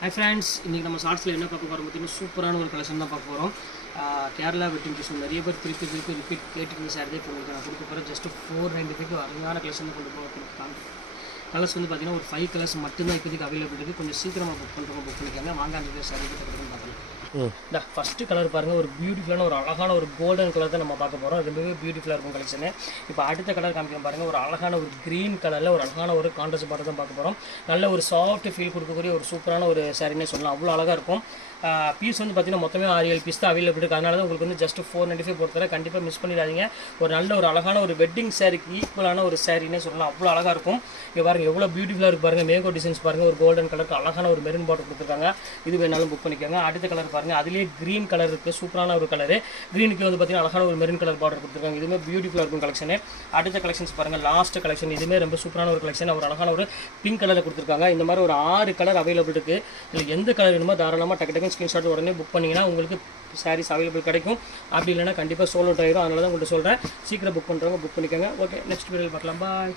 Hi friends, இன்னைக்கு நம்ம ஷார்ட்ஸ்ல என்ன பார்க்க போறோம் பார்த்தீங்கன்னா சூப்பரான ஒரு கலெக்ஷன் தான் பார்க்க போறோம். கேரளா வெட்டிங் பீஸ் நிறைய பேர் திருப்பி ரிப்பீட் கேட்டுட்டு சார்ஜே போட்டு நான் கொடுக்க போகிறேன். ஜஸ்ட் 495 அருமையான கலெக்ஷன் கொண்டு போகிறோம். கலர்ஸ் வந்து பார்த்தீங்கன்னா ஒரு 5 கலர்ஸ் மட்டும்தான் இப்போதைக்கு அவைலபிள் இருக்குது. கொஞ்சம் சீக்கிரமாக புக் பண்ணிக்காங்க. வாங்க அந்த சாரி கிட்ட பார்க்கலாம். இந்த ஃபஸ்ட்டு கலர் பாருங்கள், ஒரு பியூட்டிஃபுல்லான ஒரு அழகான ஒரு கோல்டன் கலர் தான் நம்ம பார்க்க போகிறோம். ரொம்பவே பியூட்டிஃபுல்லாக இருக்கும் கலெக்ஷனு. இப்போ அடுத்த கலர் காமிக்க பாருங்கள், ஒரு அழகான ஒரு க்ரீன் கலரில் ஒரு அழகான ஒரு கான்ட்ராஸ்ட் பார்த்து தான் பார்க்க போகிறோம். நல்ல ஒரு சாஃப்ட் ஃபீல் கொடுக்கக்கூடிய ஒரு சூப்பரான ஒரு சாரின்னே சொல்லலாம். அவ்வளோ அழகாக இருக்கும். பீஸ் வந்து பார்த்தீங்கன்னா மொத்தமே 6-7 பீஸ் தான் அவைலபிள் இருக்குது. அதனால தான் உங்களுக்கு வந்து ஜஸ்ட் 495 போட்டு கண்டிப்பாக மிஸ் பண்ணிடாதீங்க. ஒரு நல்ல ஒரு அழகான ஒரு வெட்டிங் சாரிக்கு ஈக்குவலான ஒரு சாரின்னே சொல்லலாம். அவ்வளோ அழகாக இருக்கும். இங்கே பாருங்கள் எவ்வளோ பியூட்டிஃபுல்லாக இருக்குது பாருங்கள். மேங்கோ டிசைன்ஸ் பாருங்கள், ஒரு கோல்டன் கலருக்கு அழகான ஒரு மெரூன் பார்டர் கொடுத்துருக்காங்க. இது வேணாலும் புக் பண்ணிக்கோங்க. அடுத்த கலர் பாருங்கள், அதுலேயே க்ரீன் கலர் இருக்குது, சூப்பரான ஒரு கலரு. க்ரீனுக்கு வந்து பார்த்தீங்கன்னா அழகான ஒரு மெரூன் கலர் பார்டர் கொடுத்துருக்காங்க. இதுவுமே பியூட்டிஃபுல்லாக இருக்கும் கலெக்ஷனு. அடுத்த கலெக்ஷன்ஸ் பாருங்கள், லாஸ்ட் கலெக்ஷன். இதுவுமே ரொம்ப சூப்பரான ஒரு கலெக்ஷன். ஒரு அழகான ஒரு பிங்க் கலரில் கொடுத்துருக்காங்க. இந்த மாதிரி ஒரு 6 கலர் அவைலபிள் இருக்குது. இதில் எந்த கலர் வேணுமோ தாராளமாக டக்கு ஸ்க்ரீன்ஷாட் உடனே புக் பண்ணிங்கன்னா உங்களுக்கு சாரீஸ் அவைலபிள் கிடைக்கும். அப்படி இல்லைனா கண்டிப்பாக சோல் அவுட் ஆயிடும். அதனால தான் உங்கள்கிட்ட சொல்கிறேன், சீக்கிரம் புக் பண்ணுறவங்க புக் பண்ணிக்கோங்க. ஓகே, நெக்ஸ்ட் வீடியோவில் பார்க்கலாம். பாய்.